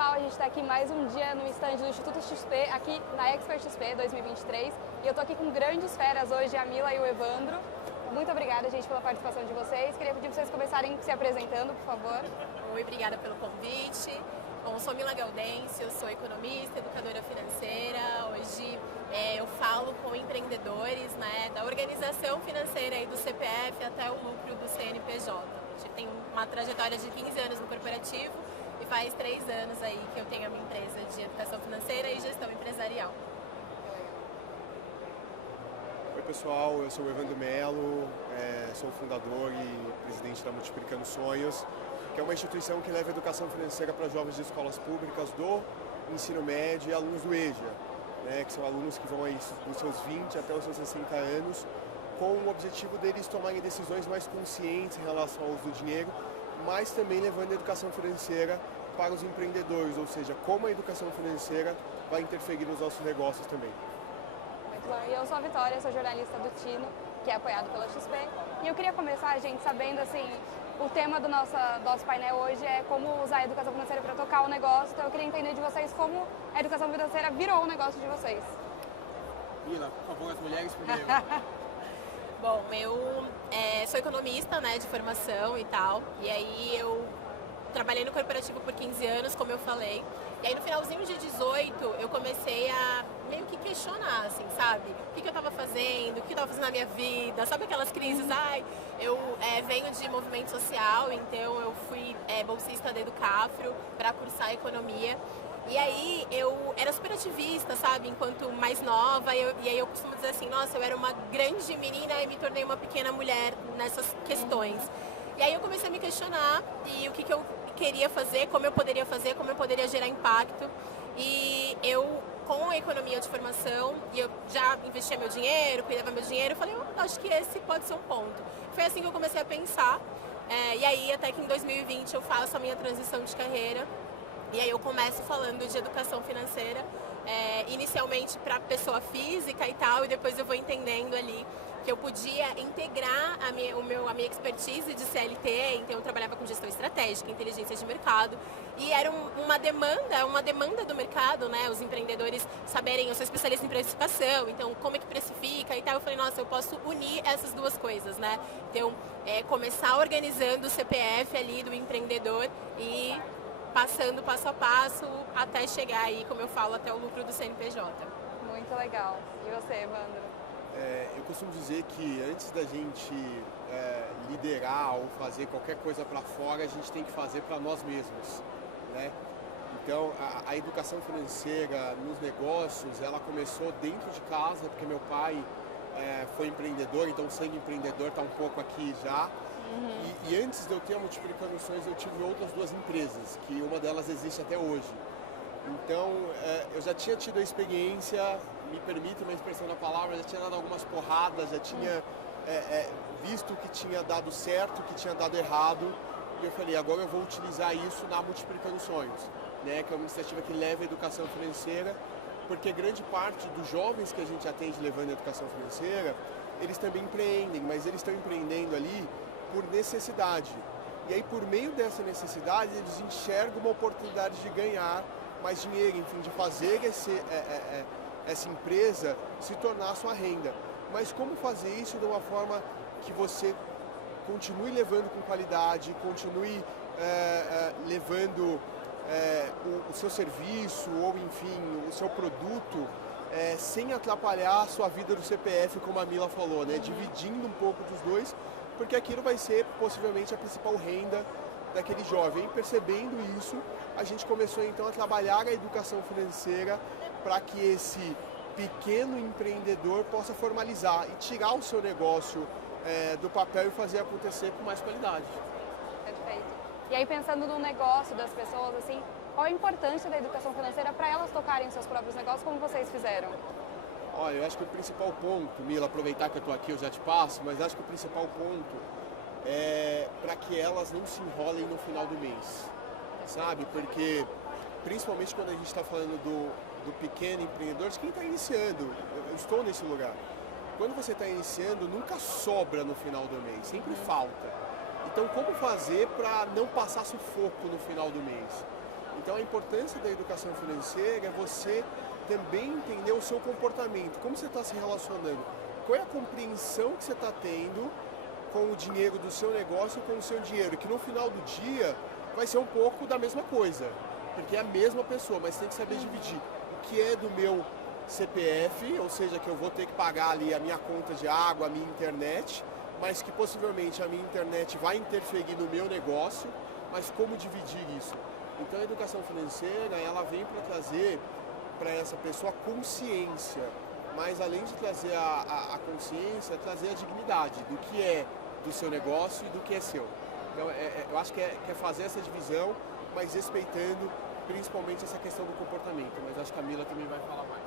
pessoal, a gente está aqui mais um dia no stand do Instituto XP, aqui na Expert XP 2023. E eu estou aqui com grandes feras hoje, a Mila e o Evandro. Muito obrigada, gente, pela participação de vocês. Queria pedir para vocês começarem se apresentando, por favor. Oi, obrigada pelo convite. Bom, eu sou Mila Gaudêncio, sou economista, educadora financeira. Hoje eu falo com empreendedores, né, da organização financeira e do CPF até o lucro do CNPJ. A gente tem uma trajetória de 15 anos no corporativo e faz 3 anos aí que eu tenho a minha empresa de educação financeira e gestão empresarial. Oi pessoal, eu sou o Evandro Melo, sou fundador e presidente da Multiplicando Sonhos, que é uma instituição que leva educação financeira para jovens de escolas públicas do ensino médio e alunos do EJA, né, que são alunos que vão aí dos seus 20 até os seus 60 anos, com o objetivo deles tomarem decisões mais conscientes em relação ao uso do dinheiro, mas também levando a educação financeira para os empreendedores, ou seja, como a educação financeira vai interferir nos nossos negócios também. Muito bom. E eu sou a Vitória, sou jornalista do Tino, que é apoiado pela XP. E eu queria começar, gente, sabendo assim, o tema do nosso painel hoje é como usar a educação financeira para tocar o negócio. Então eu queria entender de vocês como a educação financeira virou o negócio de vocês. Mila, por favor, as mulheres primeiro. Bom, eu sou economista, né, de formação e tal. E aí eu trabalhei no corporativo por 15 anos, como eu falei. E aí no finalzinho de 18 eu comecei a meio que questionar, assim, sabe? O que eu tava fazendo, o que eu tava fazendo na minha vida, sabe aquelas crises? Ai, eu venho de movimento social, então eu fui bolsista da Educafro para cursar economia. E aí eu era super ativista, sabe, enquanto mais nova, e aí eu costumo dizer assim, nossa, eu era uma grande menina e me tornei uma pequena mulher nessas questões. E aí eu comecei a me questionar e o que eu queria fazer, como eu poderia gerar impacto. E eu, com a economia de formação, e eu já investia meu dinheiro, cuidava meu dinheiro, eu falei, acho que esse pode ser um ponto. Foi assim que eu comecei a pensar, e aí até que em 2020 eu faço a minha transição de carreira. E aí eu começo falando de educação financeira, inicialmente para pessoa física e tal, e depois eu vou entendendo ali que eu podia integrar a minha expertise de CLT, então eu trabalhava com gestão estratégica, inteligência de mercado, e era uma demanda do mercado, né, os empreendedores saberem, eu sou especialista em precificação, então como é que precifica e tal, eu falei, nossa, eu posso unir essas duas coisas, né, então começar organizando o CPF ali do empreendedor e passando passo a passo até chegar aí, como eu falo, até o lucro do CNPJ. Muito legal. E você, Evandro? Eu costumo dizer que antes da gente liderar ou fazer qualquer coisa para fora, a gente tem que fazer para nós mesmos, né? Então, a educação financeira nos negócios, ela começou dentro de casa, porque meu pai foi empreendedor, então o sangue empreendedor está um pouco aqui já. E antes de eu ter a Multiplicando Sonhos, eu tive outras 2 empresas, que uma delas existe até hoje. Então, eu já tinha tido a experiência, me permite uma expressão na palavra, já tinha dado algumas porradas, já tinha visto o que tinha dado certo, o que tinha dado errado. E eu falei, agora eu vou utilizar isso na Multiplicando Sonhos, né, que é uma iniciativa que leva a educação financeira, porque grande parte dos jovens que a gente atende levando a educação financeira, eles também empreendem, mas eles estão empreendendo ali por necessidade. E aí, por meio dessa necessidade, eles enxergam uma oportunidade de ganhar mais dinheiro, enfim, de fazer essa empresa se tornar sua renda. Mas como fazer isso de uma forma que você continue levando com qualidade, continue levando o seu serviço ou, enfim, o seu produto sem atrapalhar a sua vida do CPF, como a Mila falou, né? Dividindo um pouco dos dois, porque aquilo vai ser possivelmente a principal renda daquele jovem. E percebendo isso, a gente começou então a trabalhar a educação financeira para que esse pequeno empreendedor possa formalizar e tirar o seu negócio do papel e fazer acontecer com mais qualidade. Perfeito. E aí, pensando no negócio das pessoas, assim, qual a importância da educação financeira para elas tocarem seus próprios negócios, como vocês fizeram? Olha, eu acho que o principal ponto, Mila, aproveitar que eu estou aqui, eu já te passo, mas acho que o principal ponto é para que elas não se enrolem no final do mês, sabe? Porque, principalmente quando a gente está falando do pequeno empreendedor, de quem está iniciando, eu estou nesse lugar. Quando você está iniciando, nunca sobra no final do mês, sempre falta. Então, como fazer para não passar sufoco no final do mês? Então a importância da educação financeira é você também entender o seu comportamento, como você está se relacionando, qual é a compreensão que você está tendo com o dinheiro do seu negócio, com o seu dinheiro, que no final do dia vai ser um pouco da mesma coisa, porque é a mesma pessoa, mas tem que saber dividir o que é do meu CPF, ou seja, que eu vou ter que pagar ali a minha conta de água, a minha internet, mas que possivelmente a minha internet vai interferir no meu negócio, mas como dividir isso? Então a educação financeira, ela vem para trazer para essa pessoa consciência, mas além de trazer a consciência, trazer a dignidade do que é do seu negócio e do que é seu. Então eu acho que é fazer essa divisão, mas respeitando principalmente essa questão do comportamento, mas acho que a Mila também vai falar mais.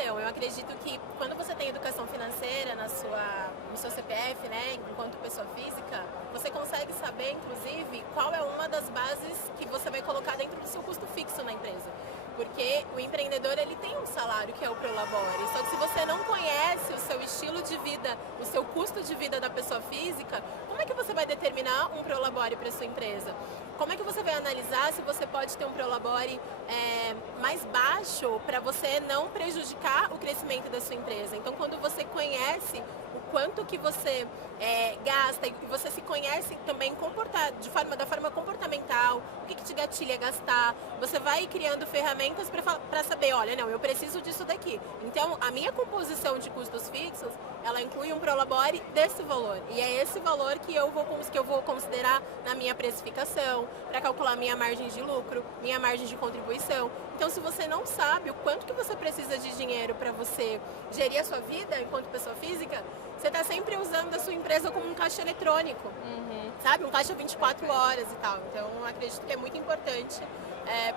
Então, eu acredito que quando você tem educação financeira no seu CPF, né, enquanto pessoa física, você consegue saber, inclusive, qual é uma das bases que você vai colocar dentro do seu custo fixo na empresa. Porque o empreendedor, ele tem um salário que é o Prolabore, só que se você não conhece o seu estilo de vida, o seu custo de vida da pessoa física, como é que você vai determinar um Prolabore para sua empresa? Como é que você vai analisar se você pode ter um Prolabore mais baixo para você não prejudicar o crescimento da sua empresa? Então, quando você conhece o quanto que você gasta e você se conhece também da forma comportamental, o que te gatilha a gastar, você vai criando ferramentas para saber, olha, não, eu preciso disso daqui. Então, a minha composição de custos fixos, ela inclui um Prolabore desse valor. E é esse valor que eu vou considerar na minha precificação, para calcular minha margem de lucro, minha margem de contribuição. Então, se você não sabe o quanto que você precisa de dinheiro para você gerir a sua vida enquanto pessoa física, você está sempre usando a sua empresa como um caixa eletrônico, sabe? Um caixa 24 horas e tal. Então, eu acredito que é muito importante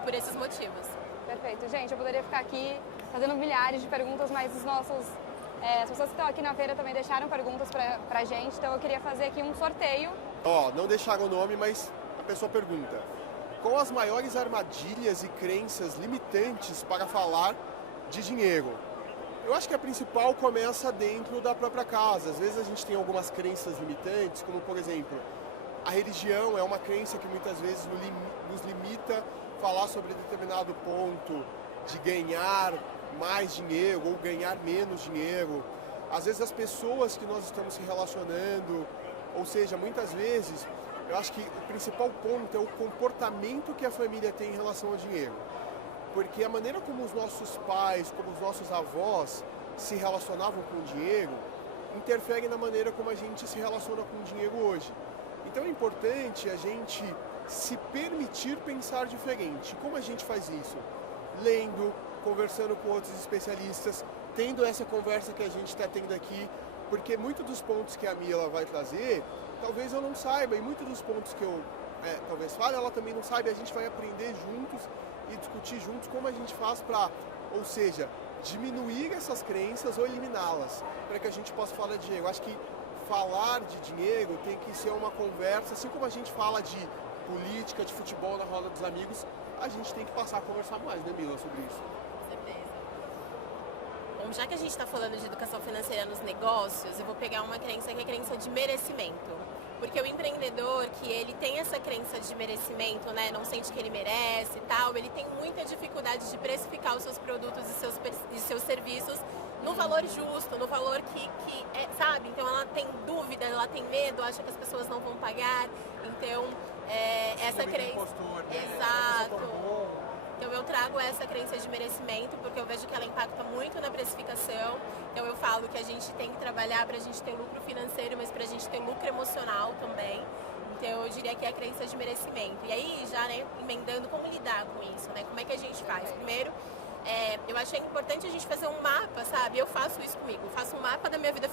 por esses motivos. Perfeito. Gente, eu poderia ficar aqui fazendo milhares de perguntas, mas as pessoas que estão aqui na feira também deixaram perguntas pra gente, então eu queria fazer aqui um sorteio. Não deixaram o nome, mas a pessoa pergunta: qual as maiores armadilhas e crenças limitantes para falar de dinheiro? Eu acho que a principal começa dentro da própria casa. Às vezes a gente tem algumas crenças limitantes, como por exemplo, a religião é uma crença que muitas vezes nos limita a falar sobre determinado ponto de ganhar mais dinheiro ou ganhar menos dinheiro. Às vezes as pessoas que nós estamos se relacionando, ou seja, muitas vezes, eu acho que o principal ponto é o comportamento que a família tem em relação ao dinheiro. Porque a maneira como os nossos pais, como os nossos avós se relacionavam com o dinheiro, interfere na maneira como a gente se relaciona com o dinheiro hoje. Então é importante a gente se permitir pensar diferente. Como a gente faz isso? Lendo, conversando com outros especialistas, tendo essa conversa que a gente está tendo aqui, porque muitos dos pontos que a Mila vai trazer, talvez eu não saiba, e muitos dos pontos que eu talvez fale, ela também não sabe, a gente vai aprender juntos e discutir juntos como a gente faz para, ou seja, diminuir essas crenças ou eliminá-las, para que a gente possa falar de dinheiro. Eu acho que falar de dinheiro tem que ser uma conversa, assim como a gente fala de política, de futebol na roda dos amigos, a gente tem que passar a conversar mais, né, Mila, sobre isso. Bom, já que a gente está falando de educação financeira nos negócios, eu vou pegar uma crença que é a crença de merecimento. Porque o empreendedor que ele tem essa crença de merecimento, né, não sente que ele merece e tal, ele tem muita dificuldade de precificar os seus produtos e seus serviços no valor justo, no valor que sabe? Então ela tem dúvida, ela tem medo, acha que as pessoas não vão pagar. Então, essa crença... Impostor, né? Exato. Então eu trago essa crença de merecimento porque eu vejo que ela impacta muito na precificação. Então eu falo que a gente tem que trabalhar para a gente ter lucro financeiro, mas para a gente ter lucro emocional também. Então eu diria que é a crença de merecimento. E aí já, né, emendando como lidar com isso, né? Como é que a gente faz? Primeiro, eu achei importante a gente fazer um mapa, sabe? Eu faço isso comigo, eu faço um mapa da minha vida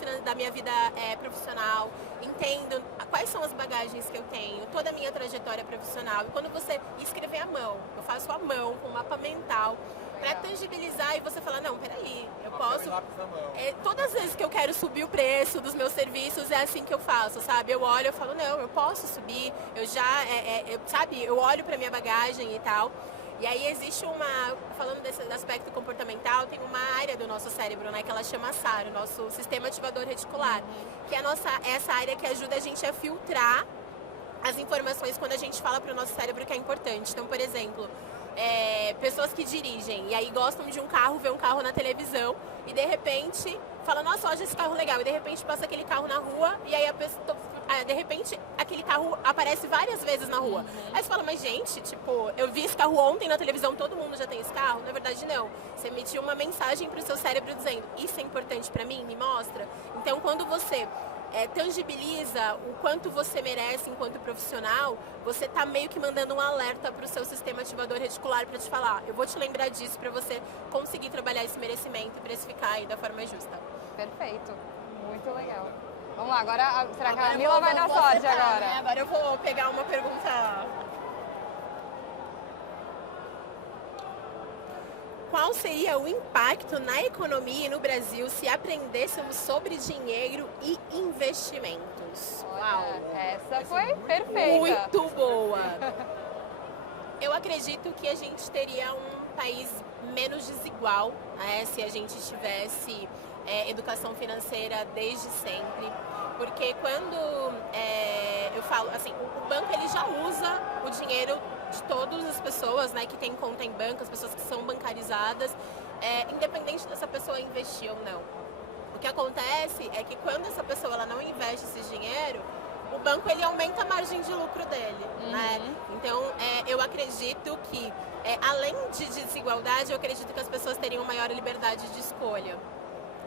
profissional, entendo quais são as bagagens que eu tenho, toda a minha trajetória profissional. E quando você escrever à mão, eu faço à mão, com um mapa mental, para tangibilizar e você falar, não, peraí, eu posso... todas as vezes que eu quero subir o preço dos meus serviços, é assim que eu faço, sabe? Eu olho, eu falo, não, eu posso subir, sabe? Eu olho para minha bagagem e tal. E aí existe falando desse aspecto comportamental, tem uma área do nosso cérebro, né, que ela chama SAR, o nosso sistema ativador reticular, que é essa área que ajuda a gente a filtrar as informações quando a gente fala para o nosso cérebro que é importante. Então, por exemplo, pessoas que dirigem e aí gostam de um carro, vê um carro na televisão e de repente fala, nossa, olha esse carro legal, e de repente passa aquele carro na rua e aí a pessoa, de repente aquele carro aparece várias vezes na rua. Aí você fala, mas gente, tipo, eu vi esse carro ontem na televisão, todo mundo já tem esse carro? Na verdade não. Você emitiu uma mensagem para o seu cérebro dizendo, isso é importante para mim, me mostra. Então quando você tangibiliza o quanto você merece enquanto profissional, você está meio que mandando um alerta para o seu sistema ativador reticular para te falar, eu vou te lembrar disso para você conseguir trabalhar esse merecimento e precificar aí da forma justa. Perfeito, muito legal. Vamos lá, agora será que a Camila vai dar sorte agora? Né? Agora eu vou pegar uma pergunta. Qual seria o impacto na economia e no Brasil se aprendêssemos sobre dinheiro e investimentos? Uau, essa foi perfeita. Muito boa! Eu acredito que a gente teria um país menos desigual, né, se a gente tivesse educação financeira desde sempre. Porque quando eu falo, assim, o banco ele já usa o dinheiro de todas as pessoas, né, que tem conta em banco, as pessoas que são bancarizadas, independente dessa pessoa investir ou não. O que acontece é que quando essa pessoa ela não investe esse dinheiro, o banco ele aumenta a margem de lucro dele, né? Então, eu acredito que, além de desigualdade, eu acredito que as pessoas teriam maior liberdade de escolha.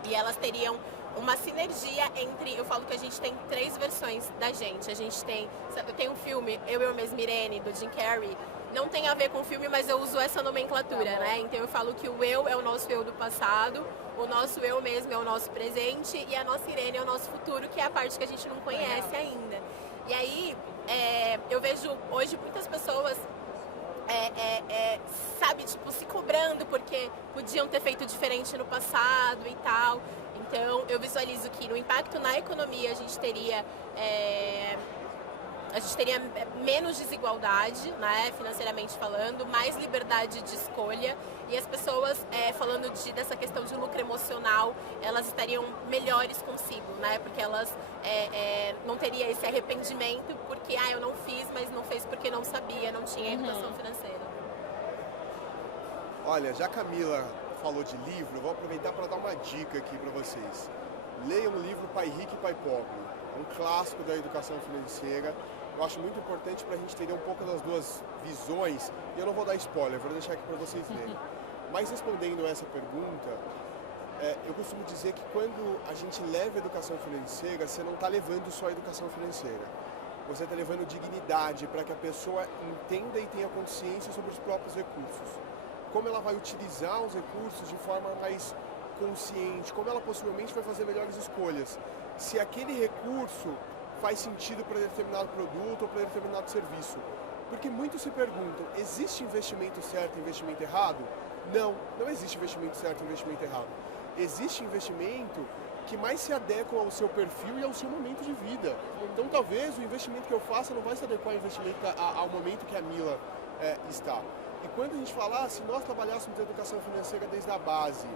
E elas teriam uma sinergia entre, eu falo que a gente tem 3 versões da gente. A gente tem, eu tenho um filme, Eu Mesmo Irene, do Jim Carrey. Não tem a ver com o filme, mas eu uso essa nomenclatura, né? Então eu falo que o eu é o nosso eu do passado, o nosso eu mesmo é o nosso presente e a nossa Irene é o nosso futuro, que é a parte que a gente não conhece ainda. E aí, eu vejo hoje muitas pessoas, sabe, tipo, se cobrando porque podiam ter feito diferente no passado e tal. Então, eu visualizo que no impacto na economia a gente teria menos desigualdade, né, financeiramente falando, mais liberdade de escolha e as pessoas, falando dessa questão de lucro emocional, elas estariam melhores consigo, né, porque elas não teriam esse arrependimento porque, eu não fiz, mas não fez porque não sabia, não tinha educação financeira. Olha, já a Camila falou de livro, eu vou aproveitar para dar uma dica aqui para vocês. Leiam o livro Pai Rico e Pai Pobre, é um clássico da educação financeira. Eu acho muito importante para a gente entender um pouco das duas visões, e eu não vou dar spoiler, vou deixar aqui para vocês lerem. Mas respondendo essa pergunta, eu costumo dizer que quando a gente leva a educação financeira, você não está levando só a educação financeira. Você está levando dignidade para que a pessoa entenda e tenha consciência sobre os próprios recursos. Como ela vai utilizar os recursos de forma mais consciente, como ela possivelmente vai fazer melhores escolhas. Se aquele recurso faz sentido para determinado produto ou para determinado serviço. Porque muitos se perguntam, existe investimento certo e investimento errado? Não, não existe investimento certo e investimento errado. Existe investimento que mais se adequa ao seu perfil e ao seu momento de vida. Então talvez o investimento que eu faça não vai se adequar ao investimento ao momento que a Mila está. E quando a gente fala, se nós trabalhássemos a educação financeira desde a base,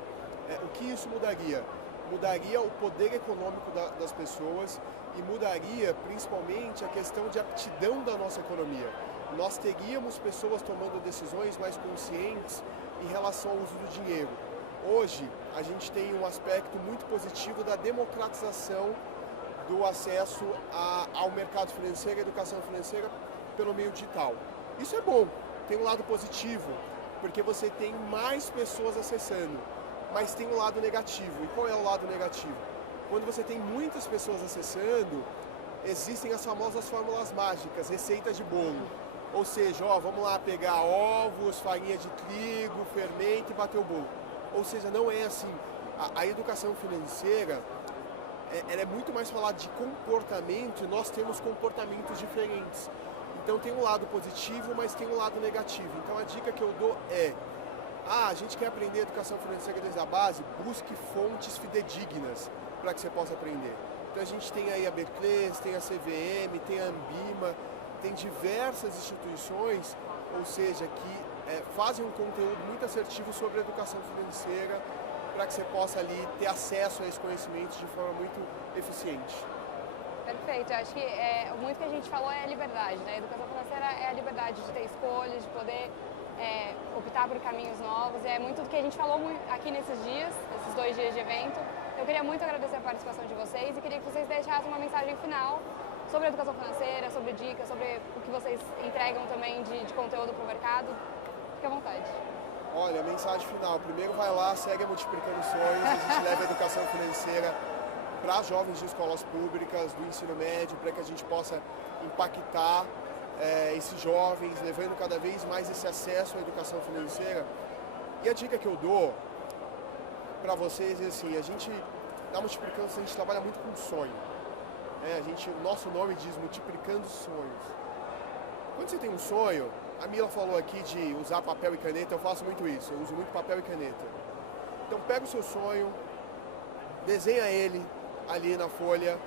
o que isso mudaria? Mudaria o poder econômico das pessoas e mudaria principalmente a questão de aptidão da nossa economia. Nós teríamos pessoas tomando decisões mais conscientes em relação ao uso do dinheiro. Hoje, a gente tem um aspecto muito positivo da democratização do acesso ao mercado financeiro e à educação financeira pelo meio digital. Isso é bom, tem um lado positivo, porque você tem mais pessoas acessando, mas tem um lado negativo. E qual é o lado negativo? Quando você tem muitas pessoas acessando, existem as famosas fórmulas mágicas, receitas de bolo. Ou seja, vamos lá pegar ovos, farinha de trigo, fermento e bater o bolo. Ou seja, não é assim. A educação financeira, ela é muito mais falada de comportamento e nós temos comportamentos diferentes. Então tem um lado positivo, mas tem um lado negativo. Então a dica que eu dou a gente quer aprender educação financeira desde a base, busque fontes fidedignas para que você possa aprender. Então a gente tem aí a Beclés, tem a CVM, tem a Ambima, tem diversas instituições, ou seja, que fazem um conteúdo muito assertivo sobre a educação financeira para que você possa ali ter acesso a esse conhecimento de forma muito eficiente. Perfeito. Perfeito, eu acho que muito que a gente falou é a liberdade, né? A educação financeira é a liberdade de ter escolhas, de poder optar por caminhos novos, e é muito do que a gente falou aqui nesses dias, esses 2 dias de evento. Eu queria muito agradecer a participação de vocês e queria que vocês deixassem uma mensagem final sobre a educação financeira, sobre dicas, sobre o que vocês entregam também de conteúdo para o mercado. Fique à vontade. Olha, mensagem final. Primeiro vai lá, segue a Multiplicando Sonhos, a gente leva a educação financeira para jovens de escolas públicas, do ensino médio, para que a gente possa impactar esses jovens, levando cada vez mais esse acesso à educação financeira. E a dica que eu dou para vocês é assim, a gente da Multiplicando, a gente trabalha muito com sonho. O nosso nome diz Multiplicando Sonhos. Quando você tem um sonho, a Mila falou aqui de usar papel e caneta, eu faço muito isso, eu uso muito papel e caneta. Então pega o seu sonho, desenha ele ali na folha,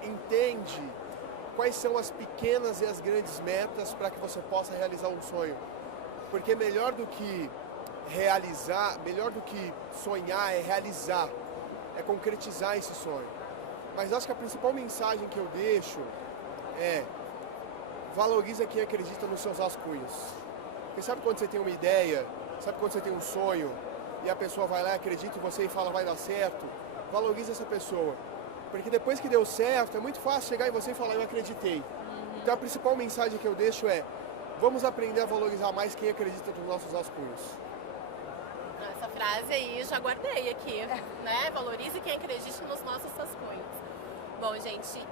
entende quais são as pequenas e as grandes metas para que você possa realizar um sonho. Porque melhor do que realizar, melhor do que sonhar é realizar, é concretizar esse sonho. Mas acho que a principal mensagem que eu deixo é: valoriza quem acredita nos seus rascunhos. Porque sabe quando você tem uma ideia, sabe quando você tem um sonho e a pessoa vai lá, acredita em você e fala vai dar certo? Valoriza essa pessoa. Porque depois que deu certo, é muito fácil chegar em você e falar eu acreditei. Então a principal mensagem que eu deixo é: vamos aprender a valorizar mais quem acredita nos nossos rascunhos. Essa frase aí eu já guardei aqui, né? Valorize quem acredita nos nossos rascunhos. Bom, gente,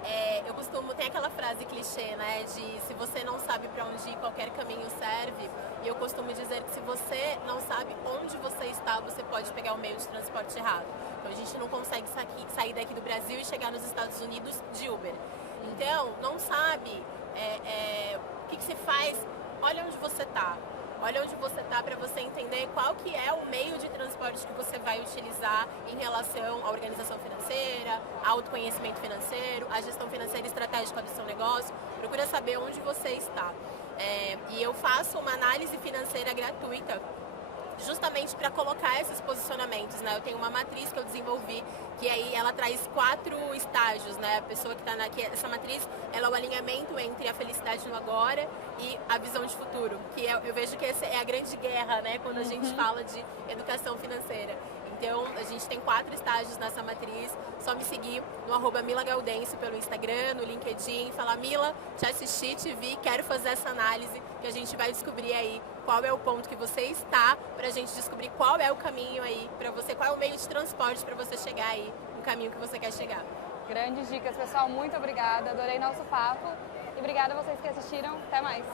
tem aquela frase clichê, né, de se você não sabe para onde ir, qualquer caminho serve. E eu costumo dizer que se você não sabe onde você está, você pode pegar o meio de transporte errado. Então a gente não consegue sair daqui do Brasil e chegar nos Estados Unidos de Uber. Então, não sabe o que se faz, olha onde você está. Olha onde você está para você entender qual que é o meio de transporte que você vai utilizar em relação à organização financeira, autoconhecimento financeiro, a gestão financeira estratégica do seu negócio. Procura saber onde você está. E eu faço uma análise financeira gratuita justamente para colocar esses posicionamentos, né? Eu tenho uma matriz que eu desenvolvi, que aí ela traz 4 estágios, né? A pessoa que está essa matriz, ela é o alinhamento entre a felicidade no agora e a visão de futuro, que eu vejo que essa é a grande guerra, né? Quando a gente fala de educação financeira. Então, a gente tem 4 estágios nessa matriz. Só me seguir no @milagaudencio pelo Instagram, no LinkedIn, falar: Mila, te assisti, te vi, quero fazer essa análise, que a gente vai descobrir aí qual é o ponto que você está, pra gente descobrir qual é o caminho aí pra você, qual é o meio de transporte pra você chegar aí no caminho que você quer chegar. Grandes dicas, pessoal. Muito obrigada. Adorei nosso papo. E obrigada a vocês que assistiram. Até mais.